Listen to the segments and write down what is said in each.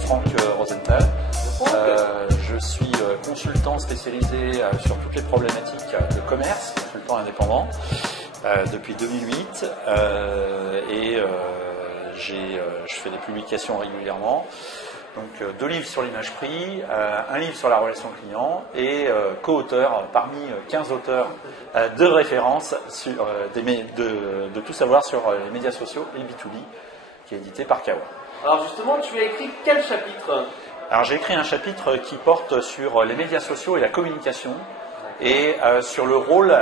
Franck Rosenthal. Je suis consultant spécialisé sur toutes les problématiques de commerce, consultant indépendant, depuis 2008. Je fais des publications régulièrement. Donc 2 livres sur l'image prix, un livre sur la relation client et co-auteur parmi 15 auteurs de référence sur, de tout savoir sur les médias sociaux et le B2B, qui est édité par Kawa. Alors justement, tu as écrit quel chapitre? Alors j'ai écrit un chapitre qui porte sur les médias sociaux et la communication et sur le rôle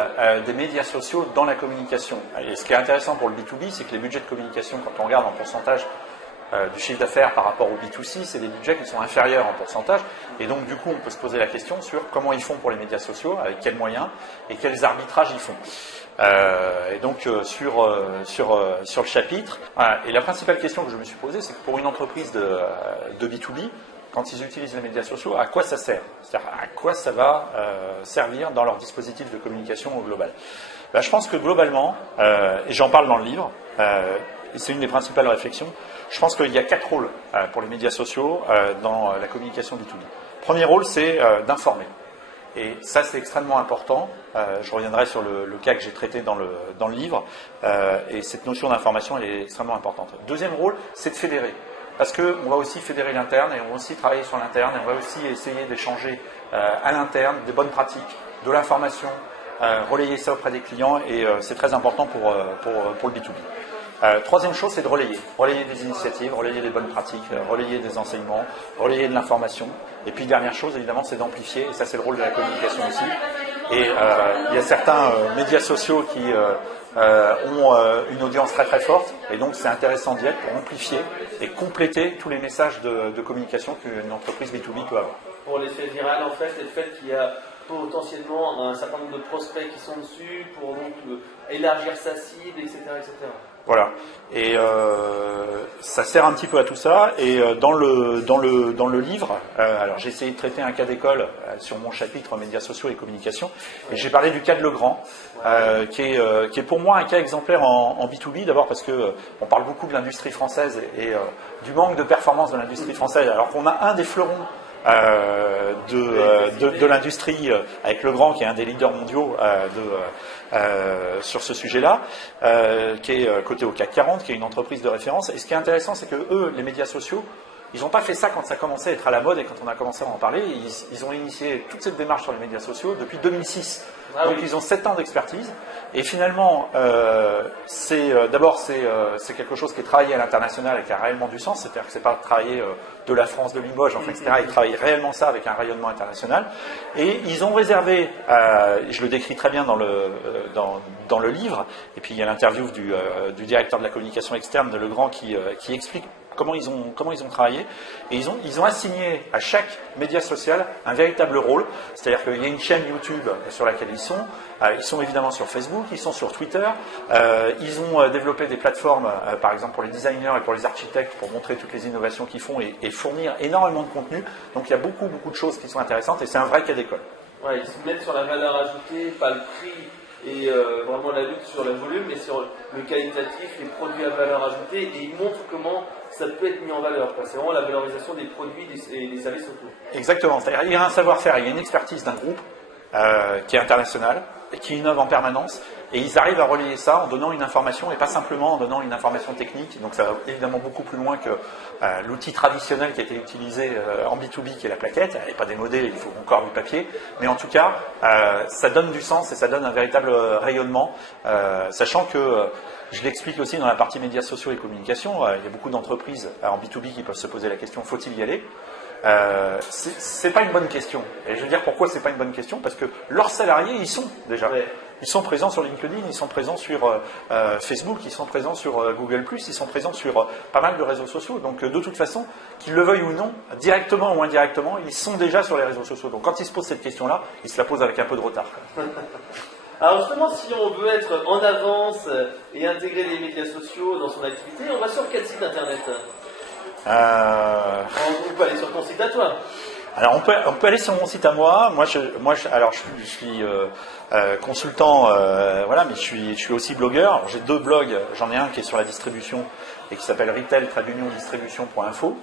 des médias sociaux dans la communication. Et ce qui est intéressant pour le B2B, c'est que les budgets de communication, quand on regarde en pourcentage du chiffre d'affaires par rapport au B2C, c'est des budgets qui sont inférieurs en pourcentage. Et donc, du coup, on peut se poser la question sur comment ils font pour les médias sociaux, avec quels moyens et quels arbitrages ils font. Et donc, sur le chapitre, voilà. Et la principale question que je me suis posée, c'est que pour une entreprise de B2B, quand ils utilisent les médias sociaux, à quoi ça sert? C'est-à-dire, à quoi ça va servir dans leur dispositif de communication au global? Ben, je pense que globalement, et j'en parle dans le livre, et c'est une des principales réflexions, je pense qu'il y a 4 rôles pour les médias sociaux dans la communication B2B. Premier rôle, c'est d'informer. Et ça, c'est extrêmement important. Je reviendrai sur le cas que j'ai traité dans le livre. Et cette notion d'information, elle est extrêmement importante. Deuxième rôle, c'est de fédérer. Parce qu'on va aussi fédérer l'interne et on va aussi travailler sur l'interne et on va aussi essayer d'échanger à l'interne des bonnes pratiques, de l'information, relayer ça auprès des clients et c'est très important pour le B2B. Troisième chose, c'est de relayer des initiatives, relayer des bonnes pratiques, relayer des enseignements, relayer de l'information. Et puis dernière chose, évidemment, c'est d'amplifier, et ça c'est le rôle de la communication aussi. Et il y a certains médias sociaux qui ont une audience très très forte, et donc c'est intéressant d'y être pour amplifier et compléter tous les messages de communication qu'une entreprise B2B peut avoir. Pour l'effet viral, en fait, et le fait qu'il y a potentiellement un certain nombre de prospects qui sont dessus, pour donc élargir sa cible, etc. etc. Voilà, et ça sert un petit peu à tout ça, et dans le livre, alors j'ai essayé de traiter un cas d'école sur mon chapitre médias sociaux et communication, et j'ai parlé du cas de Legrand, qui est pour moi un cas exemplaire en B2B, d'abord parce que on parle beaucoup de l'industrie française et du manque de performance de l'industrie française, alors qu'on a un des fleurons de l'industrie avec Legrand qui est un des leaders mondiaux sur ce sujet-là, qui est coté au CAC 40, qui est une entreprise de référence. Et ce qui est intéressant, c'est que eux, les médias sociaux, ils n'ont pas fait ça quand ça commençait à être à la mode et quand on a commencé à en parler. Ils ont initié toute cette démarche sur les médias sociaux depuis 2006. Donc ils ont 7 ans d'expertise. Et finalement, d'abord c'est quelque chose qui est travaillé à l'international et qui a réellement du sens. C'est-à-dire que c'est pas travailler de la France, de Limoges, enfin, etc. Ils travaillent réellement ça avec un rayonnement international. Et ils ont réservé, je le décris très bien dans le livre, et puis il y a l'interview du directeur de la communication externe de Legrand qui explique comment ils ont travaillé, et ils ont assigné à chaque média social un véritable rôle, c'est-à-dire qu'il y a une chaîne YouTube sur laquelle ils sont évidemment sur Facebook, ils sont sur Twitter, ils ont développé des plateformes, par exemple pour les designers et pour les architectes, pour montrer toutes les innovations qu'ils font et fournir énormément de contenu, donc il y a beaucoup de choses qui sont intéressantes, et c'est un vrai cas d'école. Ouais, ils se mettent sur la valeur ajoutée, pas le prix, et vraiment la lutte sur le volume, mais sur le qualitatif, les produits à valeur ajoutée, et ils montrent comment ça peut être mis en valeur. C'est vraiment la valorisation des produits et des services autour. Exactement, c'est-à-dire il y a un savoir-faire, il y a une expertise d'un groupe qui est international, et qui innove en permanence, et ils arrivent à relayer ça en donnant une information, et pas simplement en donnant une information technique, donc ça va évidemment beaucoup plus loin que l'outil traditionnel qui a été utilisé en B2B, qui est la plaquette. Elle n'est pas démodée, il faut encore du papier, mais en tout cas, ça donne du sens et ça donne un véritable rayonnement, sachant que, je l'explique aussi dans la partie médias sociaux et communication, il y a beaucoup d'entreprises en B2B qui peuvent se poser la question, faut-il y aller ? C'est pas une bonne question. Et je veux dire pourquoi c'est pas une bonne question, parce que leurs salariés, ils sont déjà. Ils sont présents sur LinkedIn, ils sont présents sur Facebook, ils sont présents sur Google+, ils sont présents sur pas mal de réseaux sociaux. Donc de toute façon, qu'ils le veuillent ou non, directement ou indirectement, ils sont déjà sur les réseaux sociaux. Donc quand ils se posent cette question-là, ils se la posent avec un peu de retard. Alors justement, si on veut être en avance et intégrer les médias sociaux dans son activité, on va sur quel site internet ? On peut aller sur ton site à toi. Alors on peut aller sur mon site à moi. Alors je suis consultant, voilà, mais je suis aussi blogueur. J'ai 2 blogs. J'en ai un qui est sur la distribution et qui s'appelle retail-distribution.info,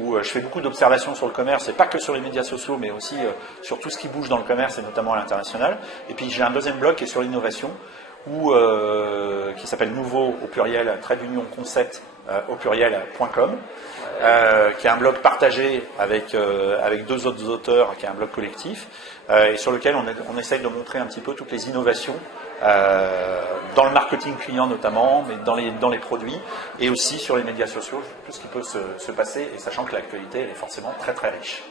où je fais beaucoup d'observations sur le commerce, et pas que sur les médias sociaux, mais aussi sur tout ce qui bouge dans le commerce et notamment à l'international. Et puis j'ai un deuxième blog qui est sur l'innovation, qui s'appelle nouveau au pluriel concept au pluriel.com, qui est un blog partagé avec 2 autres auteurs, qui est un blog collectif, et sur lequel on essaye de montrer un petit peu toutes les innovations dans le marketing client notamment, mais dans les produits, et aussi sur les médias sociaux, tout ce qui peut se passer, et sachant que l'actualité elle est forcément très très riche.